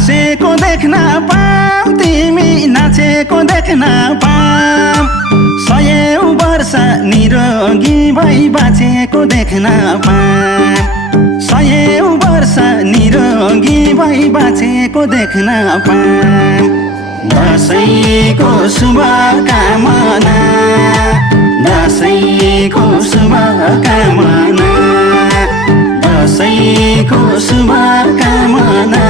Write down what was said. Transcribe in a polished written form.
हाँसेको देख्न पाऊँ तिमी नाचेको देख्न पाऊँ 100 वर्ष निरोगी भई बाँचेको देख्न पाऊँ 100 वर्ष निरोगी भई बाँचेको देख्न पाऊँ दशैँको शुभकामना दशैँको शुभकामना दशैँको शुभकामना